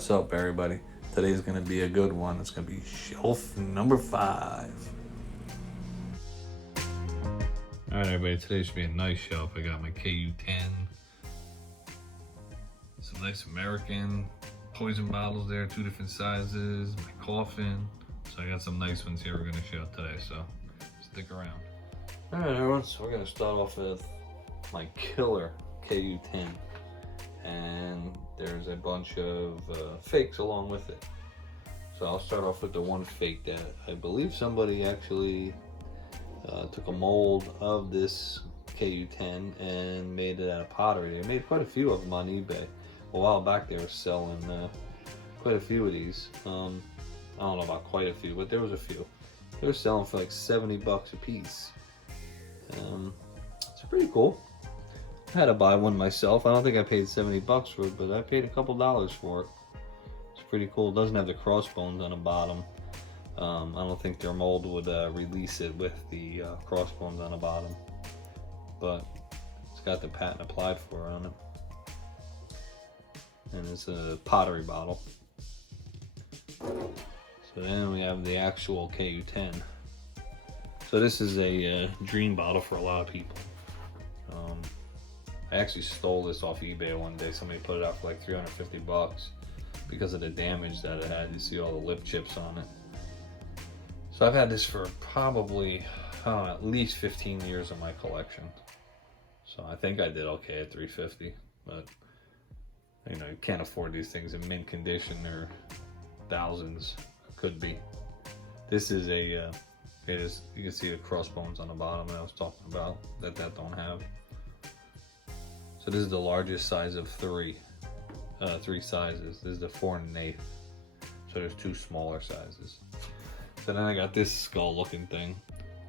What's up, everybody? Today's gonna be a good one. It's gonna be shelf number 5. Alright, everybody, today should be a nice shelf. I got my KU-10, some nice American poison bottles there, 2 different sizes, my coffin. So I got some nice ones here we're gonna show today, so stick around. Alright, everyone, so we're gonna start off with my killer KU-10. And there's a bunch of fakes along with it. So I'll start off with the one fake that I believe somebody actually took a mold of this KU-10 and made it out of pottery. They made quite a few of them on eBay. A while back they were selling quite a few of these. I don't know about quite a few, but there was a few. They were selling for like 70 bucks a piece. It's pretty cool. I had to buy one myself. I don't think I paid 70 bucks for it, but I paid a couple dollars for it. It's pretty cool. It doesn't have the crossbones on the bottom. I don't think their mold would release it with the crossbones on the bottom. But it's got the patent applied for it on it. And it's a pottery bottle. So then we have the actual KU-10. So this is a dream bottle for a lot of people. I actually stole this off eBay one day. Somebody put it out for like 350 bucks because of the damage that it had. You see all the lip chips on it. So I've had this for probably, at least 15 years in my collection. So I think I did okay at 350, but you know, you can't afford these things in mint condition or thousands. Could be. This is a, you can see the crossbones on the bottom that I was talking about that don't have. So this is the largest size of three sizes. This is the 4 1/8. So there's 2 smaller sizes. So then I got this skull looking thing.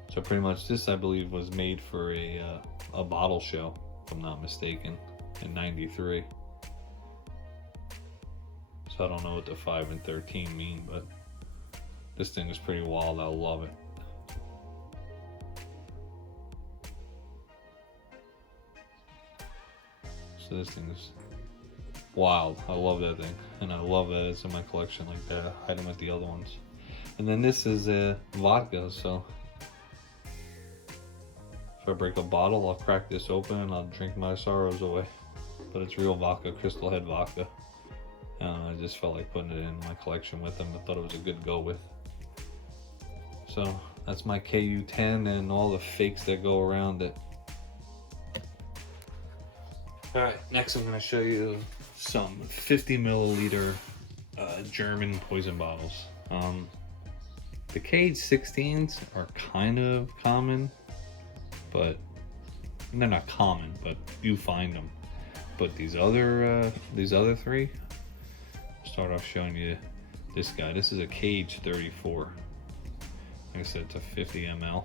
So pretty much this, I believe, was made for a bottle show, if I'm not mistaken, in '93. So I don't know what the 5 and 13 mean, but this thing is pretty wild. I love it. So this thing is wild. I love that thing, and I love that it's in my collection like that. I hide them with the other ones. And then this is a vodka. So if I break a bottle, I'll crack this open and I'll drink my sorrows away. But it's real vodka, Crystal Head vodka. I just felt like putting it in my collection with them. I thought it was a good go with. So that's my KU-10 and all the fakes that go around it. Alright, next I'm going to show you some 50 milliliter German poison bottles. The KH-16s are kind of common, but they're not common, but you find them. But these other 3, I'll start off showing you this guy. This is a KH-34. Like I said, it's a 50 ml.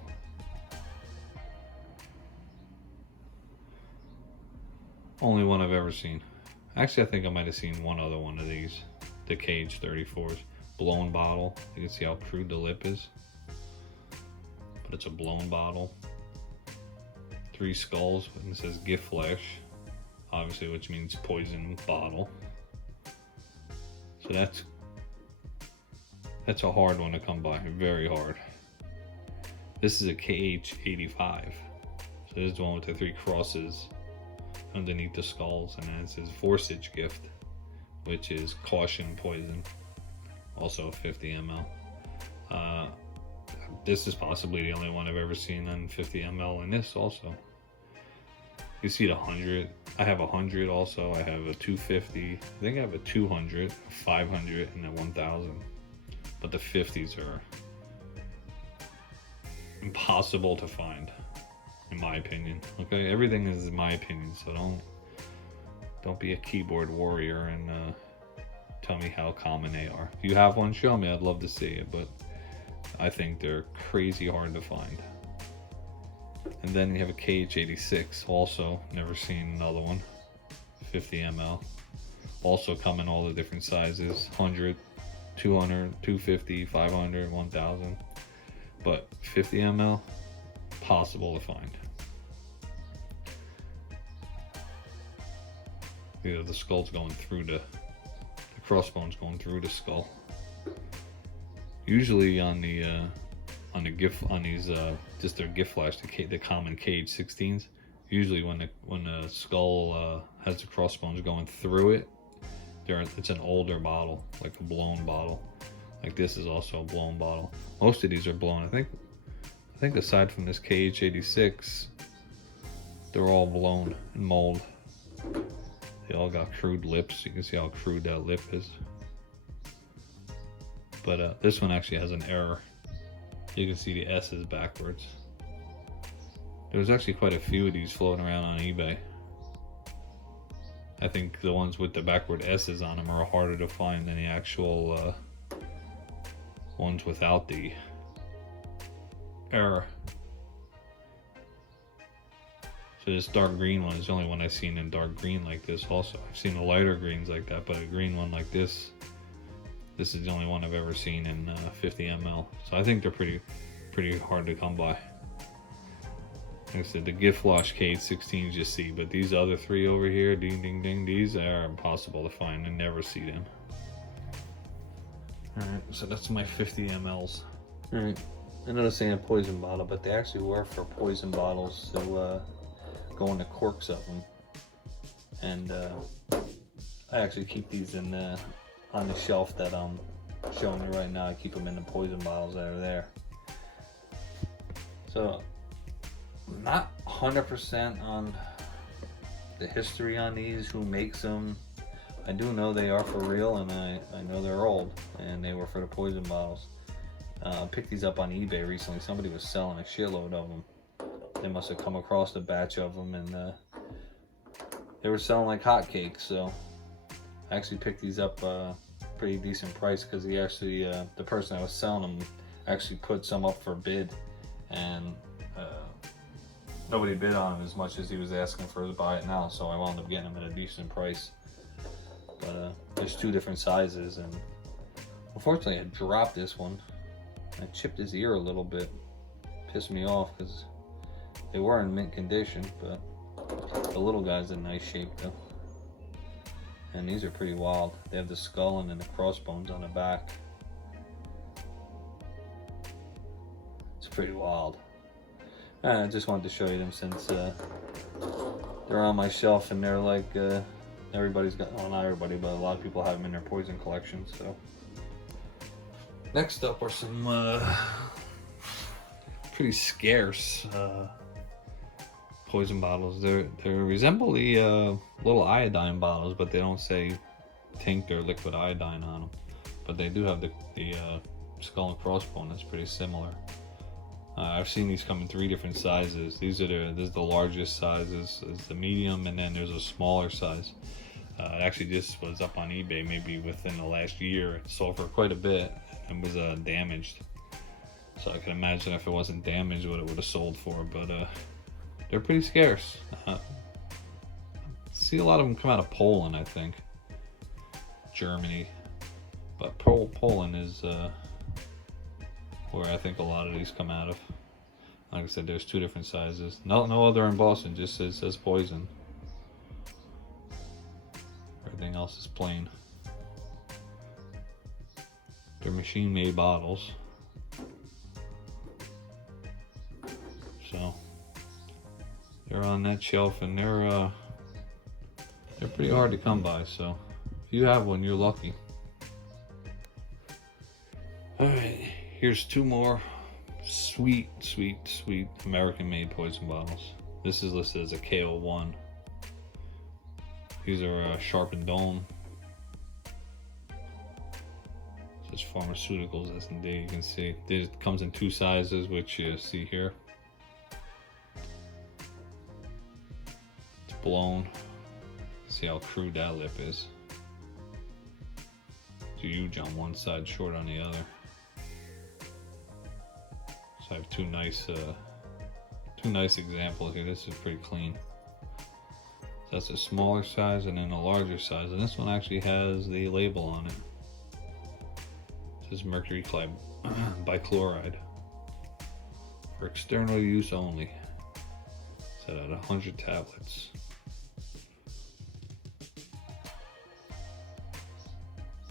Only one I've ever seen. Actually, I think I might have seen one other one of these. The KH-34s. Blown bottle. You can see how crude the lip is. But it's a blown bottle. 3 skulls, and it says gift flesh. Obviously, which means poison bottle. So that's a hard one to come by. Very hard. This is a KH-85. So this is the one with the 3 crosses underneath the skulls, and then it says Forsage gift, which is caution poison, also 50 ml. This is possibly the only one I've ever seen on 50 ml, and this also. You see the 100. I have 100 also. I have a 250. I think I have a 200, 500, and a 1000. But the 50s are impossible to find, in my opinion. Okay, everything is in my opinion, so don't be a keyboard warrior and tell me how common they are. If you have one, show me. I'd love to see it, but I think they're crazy hard to find. And then you have a KH-86, also never seen another one. 50 ml. Also come in all the different sizes: 100, 200, 250, 500, 1000. But 50 ml, possible to find. You know, the skull's going through the crossbones going through the skull. Usually on the gift on these just their gift flash, the common KH-16s. Usually when the skull has the crossbones going through it, it's an older bottle, like a blown bottle. Like this is also a blown bottle. Most of these are blown. I think aside from this KH-86, they're all blown and mold. They all got crude lips. You can see how crude that lip is. But this one actually has an error. You can see the S is backwards. There's actually quite a few of these floating around on eBay. I think the ones with the backward S's on them are harder to find than the actual ones without the error. So this dark green one is the only one I've seen in dark green like this also. I've seen the lighter greens like that, but a green one like this is the only one I've ever seen in 50 ml. So I think they're pretty hard to come by. Like I said, the gift flash KH-16s you see, but these other three over here, ding ding ding, these are impossible to find and never see them. Alright, so that's my 50 mLs. Alright, I know this ain't a poison bottle, but they actually were for poison bottles, so go in the corks of them. And I actually keep these in on the shelf that I'm showing you right now. I keep them in the poison bottles that are there. So I'm not 100% on the history on these, who makes them. I do know they are for real, and I know they're old, and they were for the poison bottles. I picked these up on eBay recently. Somebody was selling a shitload of them. They must have come across a batch of them, and they were selling like hotcakes. So I actually picked these up pretty decent price, because he actually, the person that was selling them actually put some up for bid, and nobody bid on him as much as he was asking for to buy it now, so I wound up getting them at a decent price. But there's two different sizes, and unfortunately I dropped this one. I chipped his ear a little bit. Pissed me off because they were in mint condition, but the little guy's in nice shape though. And these are pretty wild. They have the skull and then the crossbones on the back. It's pretty wild. I just wanted to show you them since they're on my shelf, and they're like everybody's got, well, not everybody, but a lot of people have them in their poison collection. So next up are some pretty scarce poison bottles. They resemble the little iodine bottles, but they don't say tinct or liquid iodine on them. But they do have the skull and crossbone that's pretty similar. I've seen these come in 3 different sizes. This is the largest sizes, is the medium, and then there's a smaller size. It actually just was up on eBay maybe within the last year. It sold for quite a bit and was damaged. So I can imagine if it wasn't damaged what it would have sold for, but they're pretty scarce. See a lot of them come out of Poland, I think. Germany. But Poland is where I think a lot of these come out of. Like I said, there's 2 different sizes. No other in Boston, just says poison. Everything else is plain. They're machine-made bottles. So they're on that shelf, and they're pretty hard to come by. So if you have one, you're lucky. All right. Here's 2 more sweet American-made poison bottles. This is listed as a KO1. These are sharpened dome. It says pharmaceuticals S&D. You can see it comes in 2 sizes, which you see here. It's blown. See how crude that lip is. It's huge on one side, short on the other. So I have 2 nice examples here. This is pretty clean. So that's a smaller size and then a larger size, and this one actually has the label on it. It says mercury bichloride for external use only. It's at 100 tablets.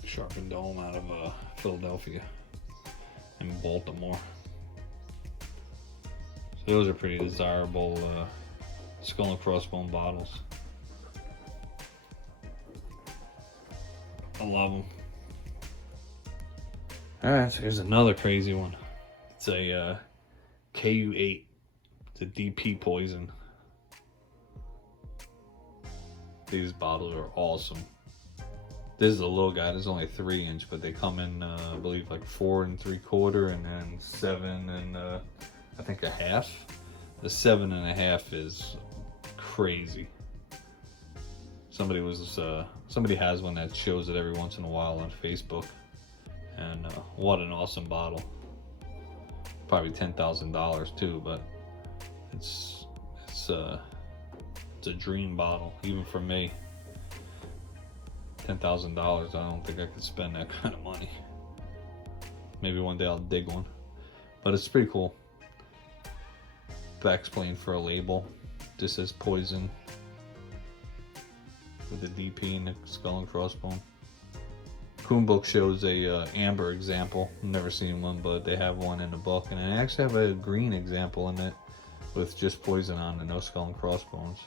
Sharpened Dome out of Philadelphia and Baltimore. So those are pretty desirable skull and crossbone bottles. I love them. Alright, so here's another crazy one. It's a KU-8. It's a DP poison. These bottles are awesome. This is a little guy. This is only 3-inch, but they come in, I believe, like 4 3/4, and then 7 and I think a half. The 7 1/2 is crazy. Somebody has one that shows it every once in a while on Facebook, and what an awesome bottle. Probably $10,000 too, but it's a dream bottle, even for me. $10,000, I don't think I could spend that kind of money. Maybe one day I'll dig one, but it's pretty cool. Backplane for a label. This says poison with the DP and the skull and crossbone. Coon book shows a amber example. I've never seen one, but they have one in the book, and I actually have a green example in it with just poison on and no skull and crossbones.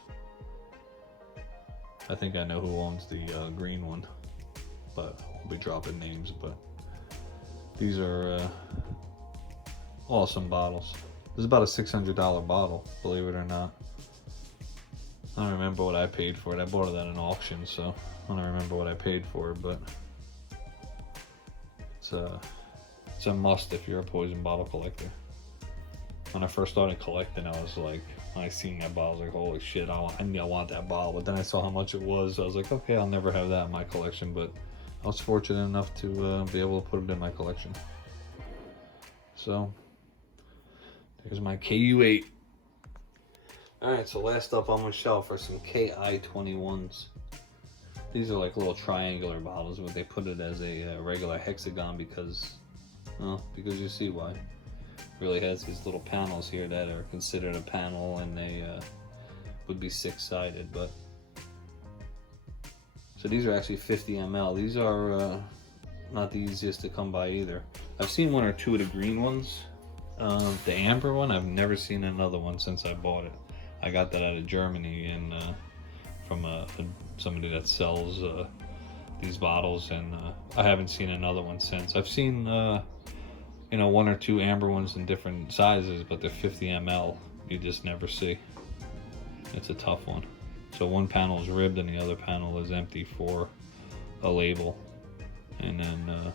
I think I know who owns the green one, but I won't be dropping names. But these are awesome bottles. This is about a $600 bottle, believe it or not. I don't remember what I paid for it. I bought it at an auction, so I don't remember what I paid for it, but it's a must if you're a poison bottle collector. When I first started collecting, I was like, when I seen that bottle, I was like, holy shit, I knew I want that bottle. But then I saw how much it was. I was like, okay, I'll never have that in my collection. But I was fortunate enough to be able to put it in my collection. So there's my KU-8. Alright, so last up on my shelf are some KI-21s. These are like little triangular bottles, but they put it as a regular hexagon because you see why. Really has these little panels here that are considered a panel, and they would be 6-sided. But so these are actually 50 ml. These are not the easiest to come by either. I've seen 1 or 2 of the green ones. The amber one, I've never seen another one since I bought it. I got that out of Germany and from somebody that sells these bottles, and I haven't seen another one since. I've seen 1 or 2 amber ones in different sizes, but they're 50 ml. You just never see. It's a tough one. So one panel is ribbed and the other panel is empty for a label. And then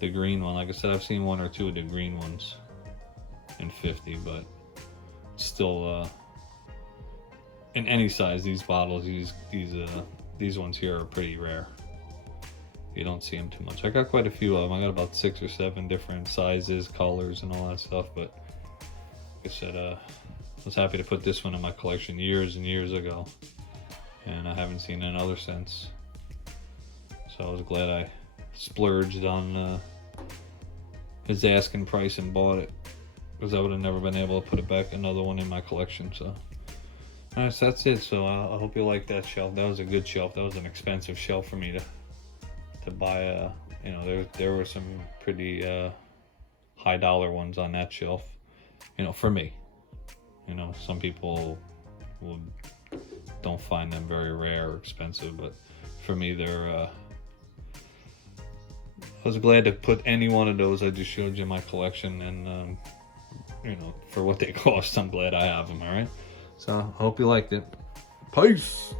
the green one, like I said, I've seen 1 or 2 of the green ones in 50, but still in any size, these bottles, these ones here are pretty rare. You don't see them too much. I got quite a few of them. I got about 6 or 7 different sizes, colors, and all that stuff. But like I said, I was happy to put this one in my collection years and years ago, and I haven't seen another since. So I was glad I splurged on his asking price and bought it, because I would have never been able to put it back, another one in my collection. So alright, so that's it. So I hope you like that shelf. That was a good shelf. That was an expensive shelf for me to buy. There were some pretty high dollar ones on that shelf, for me. Some people don't find them very rare or expensive, but for me, they're I was glad to put any one of those I just showed you in my collection, and for what they cost, I'm glad I have them. All right, so I hope you liked it. Peace.